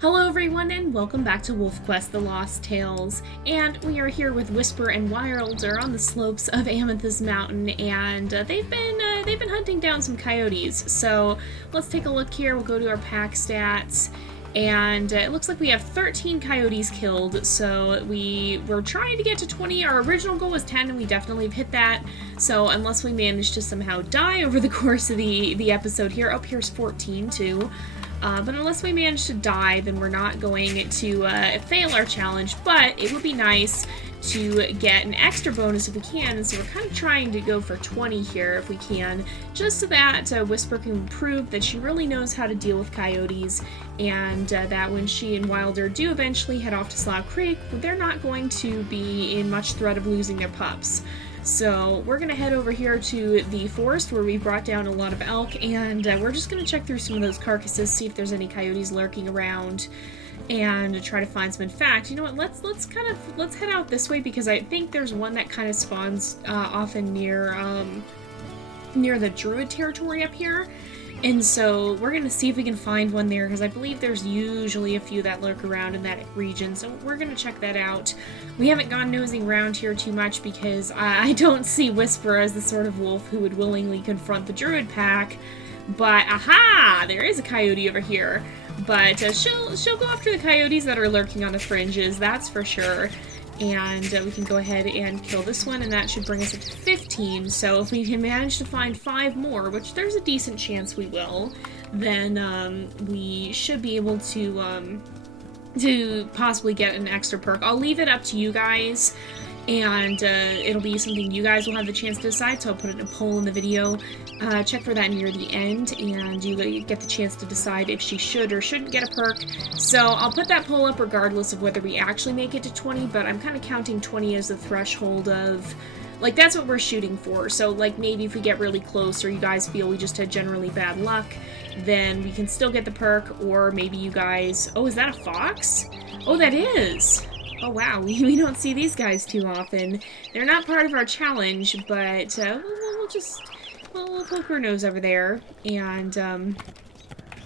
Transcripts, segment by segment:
Hello everyone and welcome back to WolfQuest The Lost Tales, and we are here with Whisper and Wilder on the slopes of Amethyst Mountain, and they've been hunting down some coyotes. So let's take a look here. We'll go to our pack stats, and it looks like we have 13 coyotes killed, so we're trying to get to 20. Our original goal was 10 and we definitely have hit that, so unless we manage to somehow die over the course of the episode here. Oh, here's 14 too. But unless we manage to die, then we're not going to fail our challenge, but it would be nice to get an extra bonus if we can, and so we're kind of trying to go for 20 here if we can, just so that Whisper can prove that she really knows how to deal with coyotes, and that when she and Wilder do eventually head off to Slough Creek, they're not going to be in much threat of losing their pups. So we're going to head over here to the forest where we brought down a lot of elk, and we're just going to check through some of those carcasses, see if there's any coyotes lurking around, and try to find some. In fact, you know what, let's head out this way, because I think there's one that kind of spawns often near the Druid territory up here. And so we're going to see if we can find one there, because I believe there's usually a few that lurk around in that region, so we're going to check that out. We haven't gone nosing around here too much because I don't see Whisper as the sort of wolf who would willingly confront the Druid pack, but aha! There is a coyote over here. But she'll go after the coyotes that are lurking on the fringes, that's for sure. And we can go ahead and kill this one, and that should bring us up to 15. So if we can manage to find 5 more, which there's a decent chance we will, then we should be able to possibly get an extra perk. I'll leave it up to you guys, and it'll be something you guys will have the chance to decide, so I'll put it in a poll in the video. Check for that near the end, and you get the chance to decide if she should or shouldn't get a perk. So I'll put that poll up regardless of whether we actually make it to 20, but I'm kind of counting 20 as the threshold of, like, that's what we're shooting for. So, like, maybe if we get really close or you guys feel we just had generally bad luck, then we can still get the perk, or maybe you guys... Oh, is that a fox? Oh, that is! Oh wow, we don't see these guys too often. They're not part of our challenge, but we'll poke our nose over there and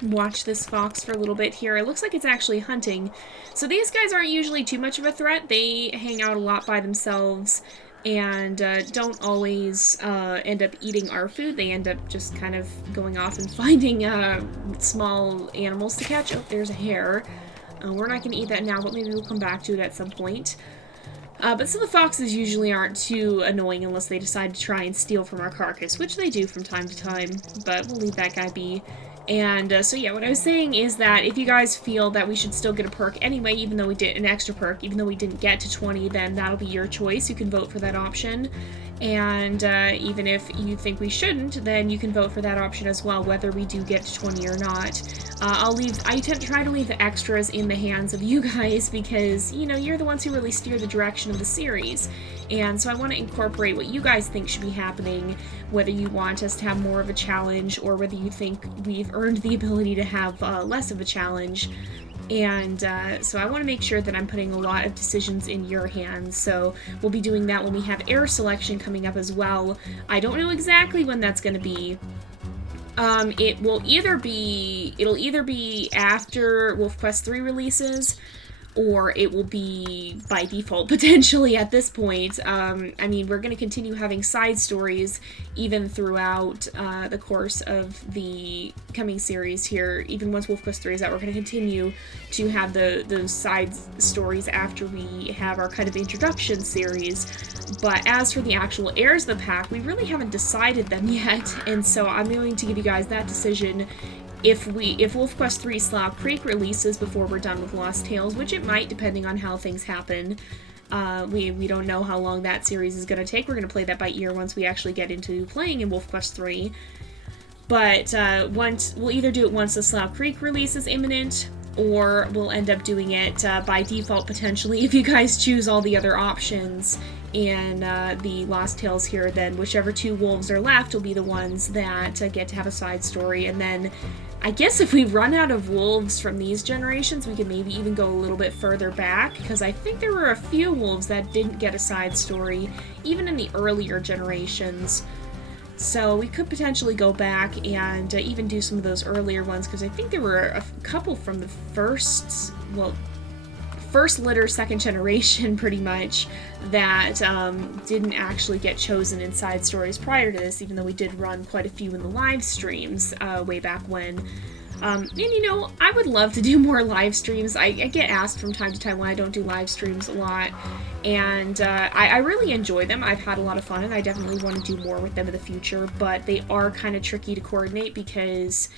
watch this fox for a little bit here. It looks like it's actually hunting. So these guys aren't usually too much of a threat. They hang out a lot by themselves and don't always end up eating our food. They end up just kind of going off and finding small animals to catch. Oh, there's a hare. We're not going to eat that now, but maybe we'll come back to it at some point. But some of the foxes usually aren't too annoying unless they decide to try and steal from our carcass, which they do from time to time, but we'll leave that guy be. And so yeah, what I was saying is that if you guys feel that we should still get a perk anyway, even though we did an extra perk, even though we didn't get to 20, then that'll be your choice. You can vote for that option. And even if you think we shouldn't, then you can vote for that option as well, whether we do get to 20 or not. I tend to try to leave the extras in the hands of you guys because, you know, you're the ones who really steer the direction of the series. And so I want to incorporate what you guys think should be happening, whether you want us to have more of a challenge or whether you think we've earned the ability to have less of a challenge. And so I want to make sure that I'm putting a lot of decisions in your hands. So we'll be doing that when we have heir selection coming up as well. I don't know exactly when that's going to be. It'll either be after WolfQuest 3 releases, or it will be by default, potentially, at this point. I mean, we're going to continue having side stories even throughout the course of the coming series here. Even once WolfQuest 3 is out, we're going to continue to have those side stories after we have our kind of introduction series. But as for the actual heirs of the pack, we really haven't decided them yet, and so I'm going to give you guys that decision if WolfQuest 3 Slough Creek releases before we're done with Lost Tales, which it might, depending on how things happen. We don't know how long that series is going to take. We're going to play that by ear once we actually get into playing in WolfQuest 3. But we'll either do it once the Slough Creek release is imminent, or we'll end up doing it by default, potentially, if you guys choose all the other options in the Lost Tales here. Then whichever 2 wolves are left will be the ones that get to have a side story. And then I guess if we run out of wolves from these generations, we could maybe even go a little bit further back, because I think there were a few wolves that didn't get a side story, even in the earlier generations. So we could potentially go back and even do some of those earlier ones, because I think there were a couple from the first litter, second generation, pretty much, that didn't actually get chosen in side stories prior to this, even though we did run quite a few in the live streams way back when. And you know, I would love to do more live streams. I get asked from time to time why I don't do live streams a lot, and I really enjoy them. I've had a lot of fun, and I definitely want to do more with them in the future, but they are kind of tricky to coordinate because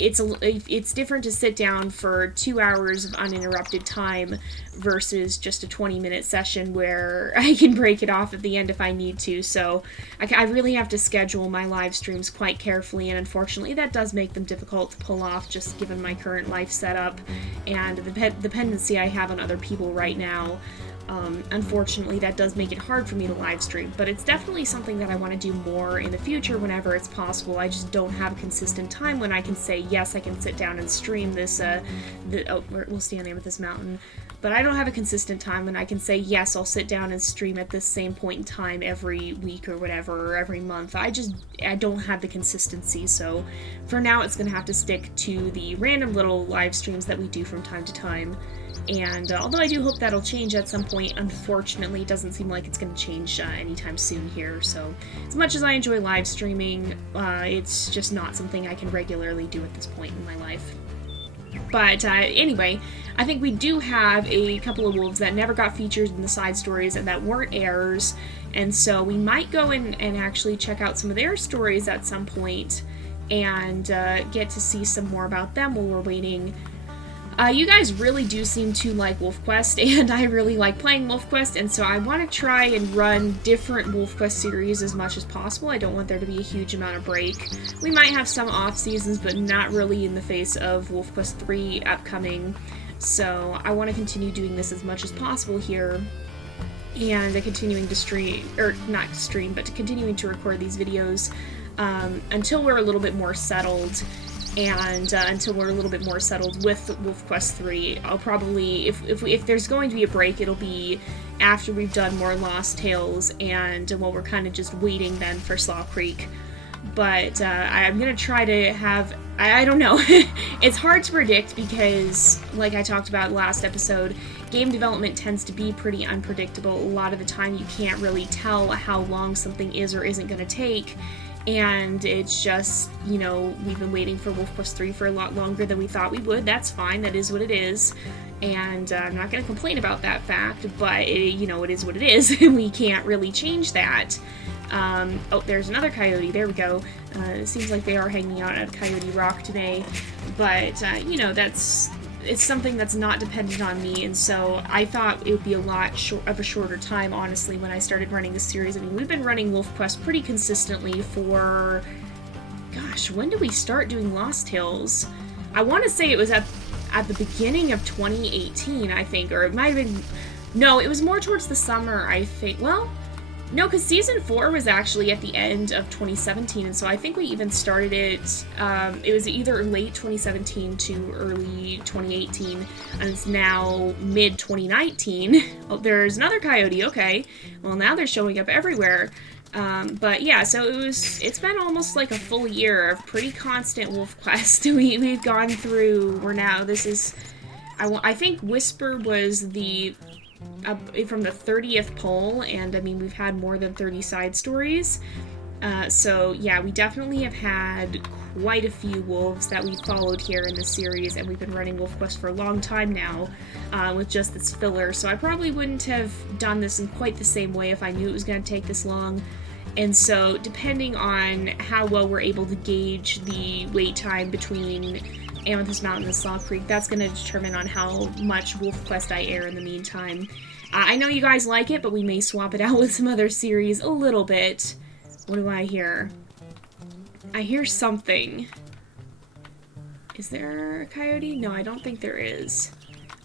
it's different to sit down for 2 hours of uninterrupted time versus just a 20-minute session where I can break it off at the end if I need to. So I really have to schedule my live streams quite carefully, and unfortunately that does make them difficult to pull off, just given my current life setup and the dependency I have on other people right now. Unfortunately, that does make it hard for me to live stream, but it's definitely something that I want to do more in the future whenever it's possible. I just don't have a consistent time when I can say, yes, I can sit down and stream this, we'll stay on Amethyst Mountain, but I don't have a consistent time when I can say, yes, I'll sit down and stream at this same point in time every week or whatever, or every month. I don't have the consistency, so for now it's going to have to stick to the random little live streams that we do from time to time. And although I do hope that'll change at some point, unfortunately, it doesn't seem like it's going to change anytime soon here. So as much as I enjoy live streaming, it's just not something I can regularly do at this point in my life. But anyway, I think we do have a couple of wolves that never got featured in the side stories and that weren't heirs, and so we might go and actually check out some of their stories at some point and get to see some more about them while we're waiting. You guys really do seem to like WolfQuest, and I really like playing WolfQuest, and so I want to try and run different WolfQuest series as much as possible. I don't want there to be a huge amount of break. We might have some off seasons, but not really in the face of WolfQuest 3 upcoming, so I want to continue doing this as much as possible here, and continuing to stream, or not stream, but continuing to record these videos until we're a little bit more settled. And until we're a little bit more settled with WolfQuest 3, I'll probably, if there's going to be a break, it'll be after we've done more Lost Tales, and while we're kind of just waiting then for Slaw Creek. But I'm going to try to have, I don't know, it's hard to predict because, like I talked about last episode, game development tends to be pretty unpredictable. A lot of the time you can't really tell how long something is or isn't going to take. And it's just, you know, we've been waiting for WolfQuest 3 for a lot longer than we thought we would. That's fine. That is what it is. And I'm not going to complain about that fact, but, you know, it is what it is. We can't really change that. Oh, there's another coyote. There we go. It seems like they are hanging out at Coyote Rock today. But, you know, it's something that's not dependent on me, and so I thought it would be a lot of a shorter time, honestly, when I started running this series. I mean, we've been running WolfQuest pretty consistently for, gosh, when did we start doing Lost Tales? I want to say it was at the beginning of 2018, I think, or it might have been, no, it was more towards the summer, I think. Well, no, because Season 4 was actually at the end of 2017, and so I think we even started it, it was either late 2017 to early 2018, and it's now mid-2019. Oh, there's another coyote, okay. Well, now they're showing up everywhere. But yeah, so it's been almost like a full year of pretty constant WolfQuest. We've gone through, I think Whisper was from the 30th poll, and I mean, we've had more than 30 side stories. So yeah, we definitely have had quite a few wolves that we followed here in this series, and we've been running WolfQuest for a long time now, with just this filler, so I probably wouldn't have done this in quite the same way if I knew it was going to take this long. And so, depending on how well we're able to gauge the wait time between Amethyst Mountain and Slaw Creek, that's going to determine on how much WolfQuest I air in the meantime. I know you guys like it, but we may swap it out with some other series a little bit. What do I hear? I hear something. Is there a coyote? No, I don't think there is.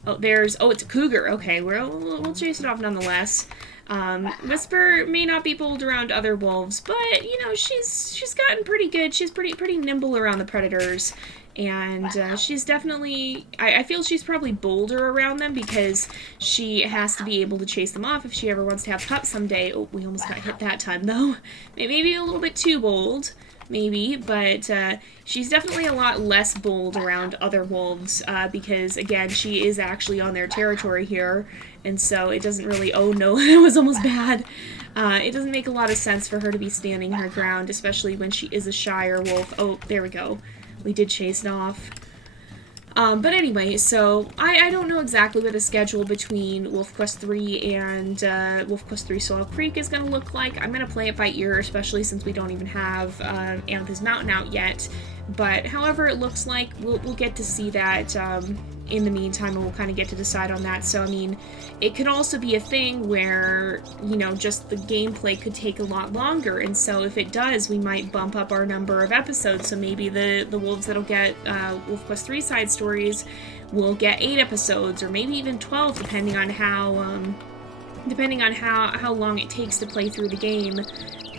Oh, it's a cougar. Okay, we'll chase it off nonetheless. Whisper may not be bold around other wolves, but, you know, she's gotten pretty good. She's pretty nimble around the predators. And she's definitely, I feel she's probably bolder around them because she has to be able to chase them off if she ever wants to have pups someday. Oh, we almost got hit that time, though. Maybe a little bit too bold, maybe, but she's definitely a lot less bold around other wolves because, again, she is actually on their territory here, and so it doesn't really, oh no, that was almost bad. It doesn't make a lot of sense for her to be standing her ground, especially when she is a shyer wolf. Oh, there we go. We did chase it off. But anyway, so I don't know exactly what the schedule between WolfQuest 3 and WolfQuest 3 Soil Creek is going to look like. I'm going to play it by ear, especially since we don't even have Amethyst Mountain out yet. But however it looks like, we'll get to see that in the meantime, and we'll kind of get to decide on that. So, I mean, it could also be a thing where, you know, just the gameplay could take a lot longer, and so if it does, we might bump up our number of episodes. So maybe the wolves that'll get WolfQuest 3 side stories will get 8 episodes, or maybe even 12, depending on how long it takes to play through the game,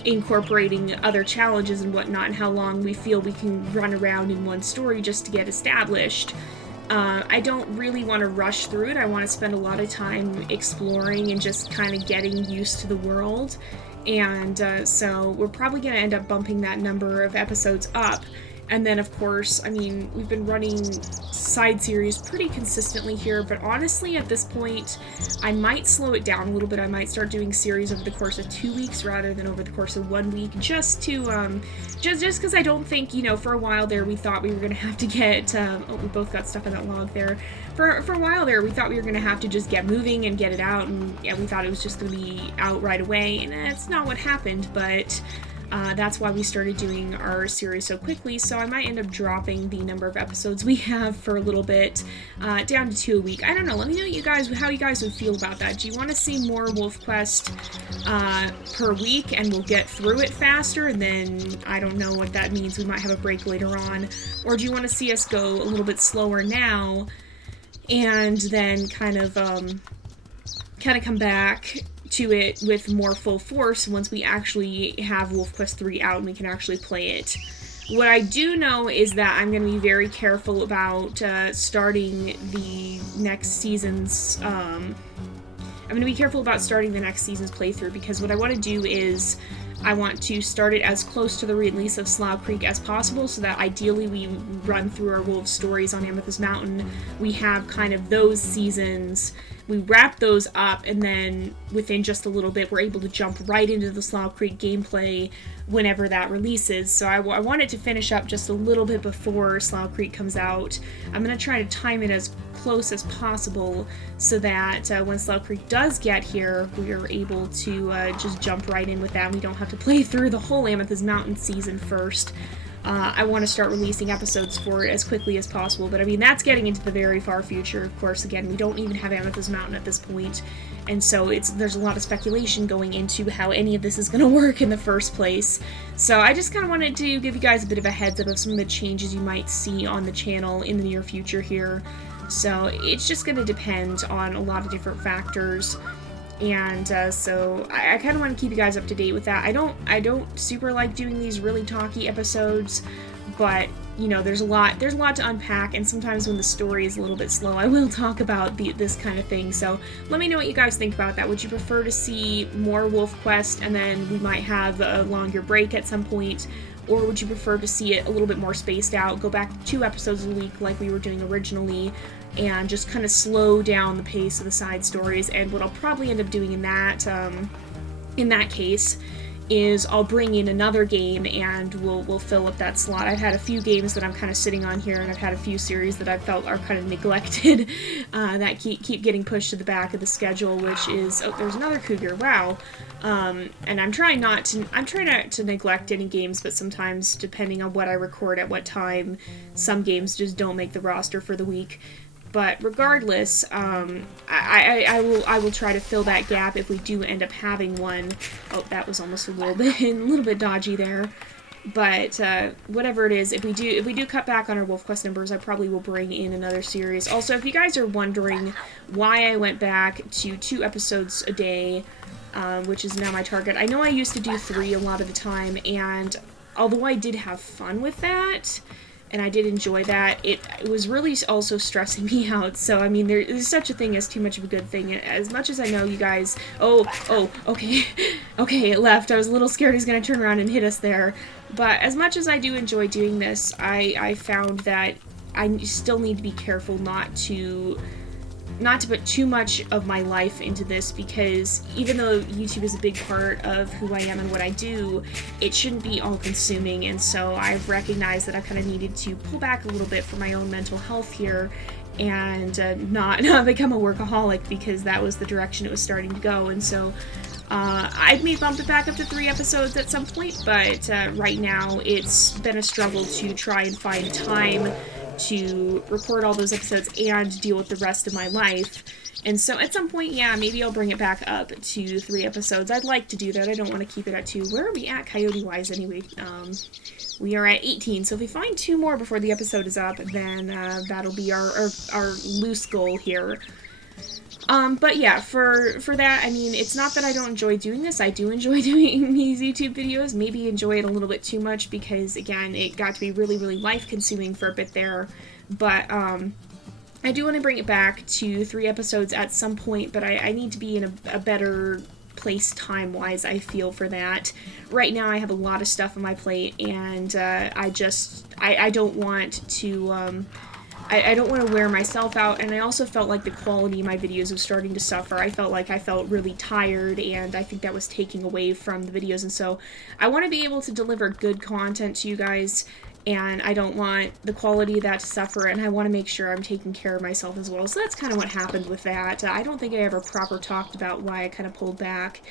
incorporating other challenges and whatnot, and how long we feel we can run around in one story just to get established. I don't really want to rush through it. I want to spend a lot of time exploring and just kind of getting used to the world. And so we're probably going to end up bumping that number of episodes up. And then, of course, I mean, we've been running side series pretty consistently here, but honestly, at this point, I might slow it down a little bit. I might start doing series over the course of 2 weeks rather than over the course of 1 week, just to, just because I don't think, you know, for a while there, we thought we were going to have to get, oh, we both got stuck on that log there. For a while there, we thought we were going to have to just get moving and get it out, and yeah, we thought it was just going to be out right away, and that's not what happened, but that's why we started doing our series so quickly, so I might end up dropping the number of episodes we have for a little bit, down to 2 a week. I don't know, let me know how you guys would feel about that. Do you want to see more WolfQuest per week and we'll get through it faster, and then I don't know what that means, we might have a break later on, or do you want to see us go a little bit slower now and then kind of come back to it with more full force once we actually have WolfQuest 3 out and we can actually play it. What I do know is that I'm going to be very careful about starting the next season's playthrough, because what I want to do is I want to start it as close to the release of Slough Creek as possible, so that ideally we run through our wolf stories on Amethyst Mountain. We have kind of those seasons, we wrap those up, and then within just a little bit we're able to jump right into the Slough Creek gameplay whenever that releases. So I want it to finish up just a little bit before Slough Creek comes out. I'm going to try to time it as close as possible so that when Slough Creek does get here, we are able to just jump right in with that. We don't have to play through the whole Amethyst Mountain season first. I want to start releasing episodes for it as quickly as possible, but I mean, that's getting into the very far future. Of course, again, we don't even have Amethyst Mountain at this point, and so there's a lot of speculation going into how any of this is going to work in the first place. So I just kind of wanted to give you guys a bit of a heads up of some of the changes you might see on the channel in the near future here. So it's just going to depend on a lot of different factors. And so I kind of want to keep you guys up to date with that. I don't super like doing these really talky episodes, but you know, there's a lot to unpack, and sometimes when the story is a little bit slow, I will talk about this kind of thing. So let me know what you guys think about that. Would you prefer to see more WolfQuest and then we might have a longer break at some point? Or would you prefer to see it a little bit more spaced out, go back to 2 episodes a week like we were doing originally, and just kind of slow down the pace of the side stories? And what I'll probably end up doing in that case is I'll bring in another game and we'll fill up that slot. I've had a few games that I'm kind of sitting on here, and I've had a few series that I felt are kind of neglected that keep getting pushed to the back of the schedule, which is, oh, there's another cougar, wow. And I'm trying not to neglect any games, but sometimes, depending on what I record at what time, some games just don't make the roster for the week. But regardless, I will try to fill that gap if we do end up having one. Oh, that was almost a little bit dodgy there. But whatever it is, if we do cut back on our WolfQuest numbers, I probably will bring in another series. Also, if you guys are wondering why I went back to 2 episodes a day, which is now my target, I know I used to do 3 a lot of the time, and although I did have fun with that, and I did enjoy that. It was really also stressing me out, so I mean, there's such a thing as too much of a good thing. As much as I know you guys... Oh, okay. Okay, it left. I was a little scared he's gonna turn around and hit us there. But as much as I do enjoy doing this, I found that I still need to be careful not to put too much of my life into this, because even though YouTube is a big part of who I am and what I do, it shouldn't be all-consuming, and so I've recognized that I kind of needed to pull back a little bit for my own mental health here and not become a workaholic, because that was the direction it was starting to go. And so I may bump it back up to 3 episodes at some point, but right now it's been a struggle to try and find time to record all those episodes and deal with the rest of my life. And so at some point, yeah, maybe I'll bring it back up to 3 episodes. I'd like to do that. I don't want to keep it at 2. Where are we at coyote-wise anyway? We are at 18, so if we find 2 more before the episode is up, then that'll be our loose goal here. But yeah, for that, I mean, it's not that I don't enjoy doing this. I do enjoy doing these YouTube videos. Maybe enjoy it a little bit too much because, again, it got to be really, really life-consuming for a bit there. But, I do want to bring it back to 3 episodes at some point, but I need to be in a better place time-wise, I feel, for that. Right now, I have a lot of stuff on my plate, and I don't want to... I don't want to wear myself out, and I also felt like the quality of my videos was starting to suffer. I felt really tired, and I think that was taking away from the videos, and so I want to be able to deliver good content to you guys, and I don't want the quality of that to suffer, and I want to make sure I'm taking care of myself as well. So that's kind of what happened with that. I don't think I ever proper talked about why I kind of pulled back,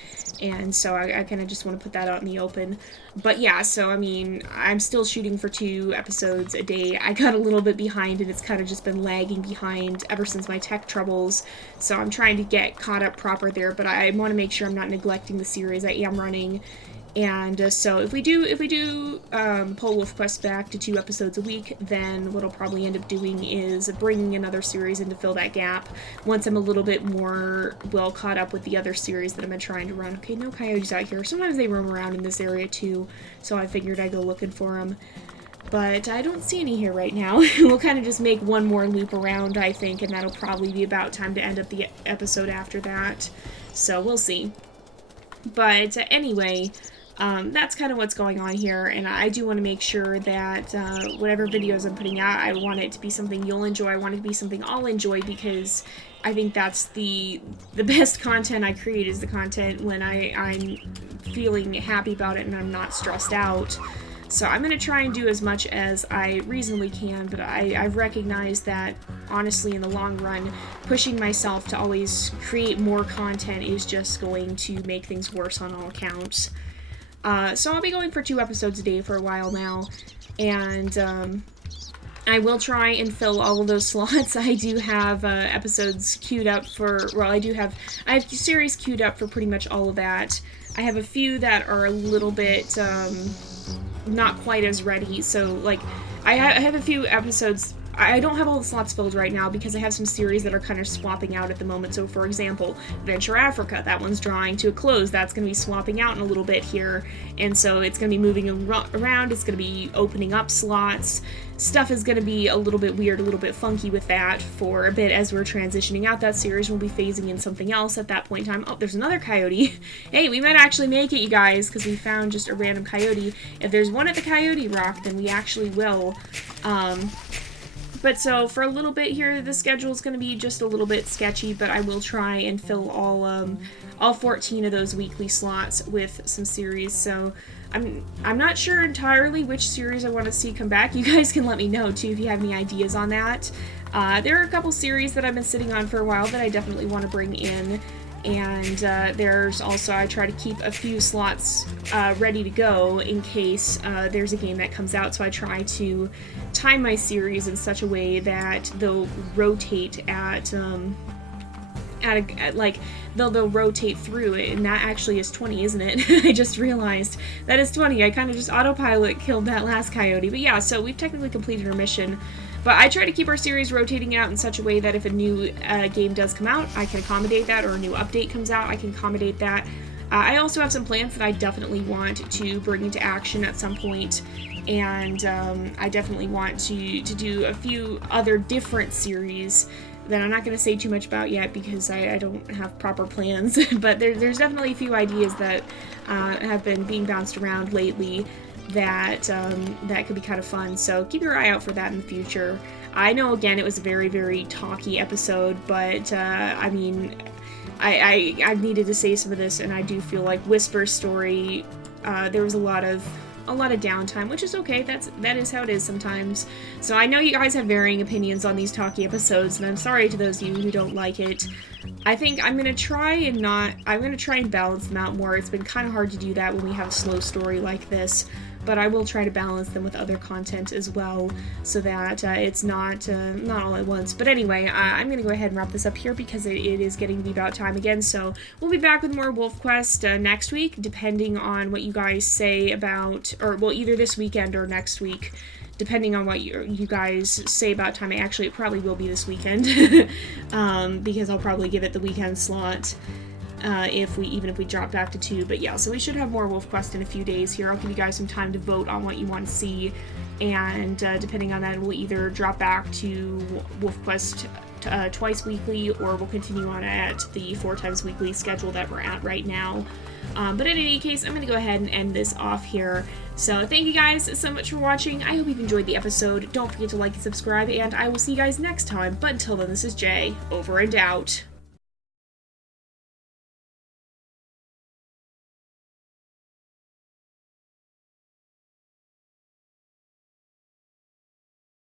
and so I kind of just want to put that out in the open. But yeah, so I mean, I'm still shooting for 2 episodes a day. I got a little bit behind, and it's kind of just been lagging behind ever since my tech troubles, so I'm trying to get caught up proper there, but I want to make sure I'm not neglecting the series I am running. And so if we do pull WolfQuest back to 2 episodes a week, then what I'll probably end up doing is bringing another series in to fill that gap once I'm a little bit more well caught up with the other series that I've been trying to run. Okay, no coyotes out here. Sometimes they roam around in this area too, so I figured I'd go looking for them. But I don't see any here right now. We'll kind of just make one more loop around, I think, and that'll probably be about time to end up the episode after that. So we'll see. But anyway... that's kind of what's going on here, and I do want to make sure that whatever videos I'm putting out, I want it to be something you'll enjoy. I want it to be something I'll enjoy, because I think that's the best content I create is the content when I'm feeling happy about it and I'm not stressed out. So I'm going to try and do as much as I reasonably can, but I've recognized that, honestly, in the long run, pushing myself to always create more content is just going to make things worse on all accounts. So I'll be going for 2 episodes a day for a while now, and I will try and fill all of those slots. I do have episodes queued up for, well, I have series queued up for pretty much all of that. I have a few that are a little bit not quite as ready, so like I have a few episodes. I don't have all the slots filled right now because I have some series that are kind of swapping out at the moment. So, for example, Venture Africa, that one's drawing to a close. That's going to be swapping out in a little bit here. And so it's going to be moving around. It's going to be opening up slots. Stuff is going to be a little bit weird, a little bit funky with that for a bit as we're transitioning out that series. We'll be phasing in something else at that point in time. Oh, there's another coyote. Hey, we might actually make it, you guys, because we found just a random coyote. If there's one at the Coyote Rock, then we actually will. But so, for a little bit here, the schedule is going to be just a little bit sketchy, but I will try and fill all 14 of those weekly slots with some series. So, I'm not sure entirely which series I want to see come back. You guys can let me know, too, if you have any ideas on that. There are a couple series that I've been sitting on for a while that I definitely want to bring in. And there's also, I try to keep a few slots ready to go in case there's a game that comes out, so I try to time my series in such a way that they'll rotate they'll rotate through it, and that actually is 20, isn't it? I just realized that is 20. I kind of just autopilot killed that last coyote, but yeah, so we've technically completed our mission. But I try to keep our series rotating out in such a way that if a new game does come out, I can accommodate that, or a new update comes out, I can accommodate that. I also have some plans that I definitely want to bring into action at some point, and I definitely want to do a few other different series that I'm not going to say too much about yet because I don't have proper plans, but there's definitely a few ideas that have been being bounced around lately that that could be kind of fun, so keep your eye out for that in the future. I know, again, it was a very, very talky episode, but I mean, I needed to say some of this, and I do feel like Whisper's story, there was a lot of downtime, which is okay. That is how it is sometimes. So I know you guys have varying opinions on these talky episodes, and I'm sorry to those of you who don't like it. I think I'm gonna try and balance them out more. It's been kind of hard to do that when we have a slow story like this, but I will try to balance them with other content as well, so that it's not all at once. But anyway, I'm gonna go ahead and wrap this up here because it is getting to be about time again. So we'll be back with more WolfQuest next week, depending on what you guys say about, or well, either this weekend or next week, depending on what you guys say about time. Actually, it probably will be this weekend because I'll probably give it the weekend slot. If we drop back to 2, but yeah, so we should have more WolfQuest in a few days here. I'll give you guys some time to vote on what you want to see, and depending on that, we'll either drop back to WolfQuest twice weekly, or we'll continue on at the 4 times weekly schedule that we're at right now. But in any case, I'm going to go ahead and end this off here. So thank you guys so much for watching. I hope you've enjoyed the episode. Don't forget to like and subscribe, and I will see you guys next time. But until then, this is Jay, over and out.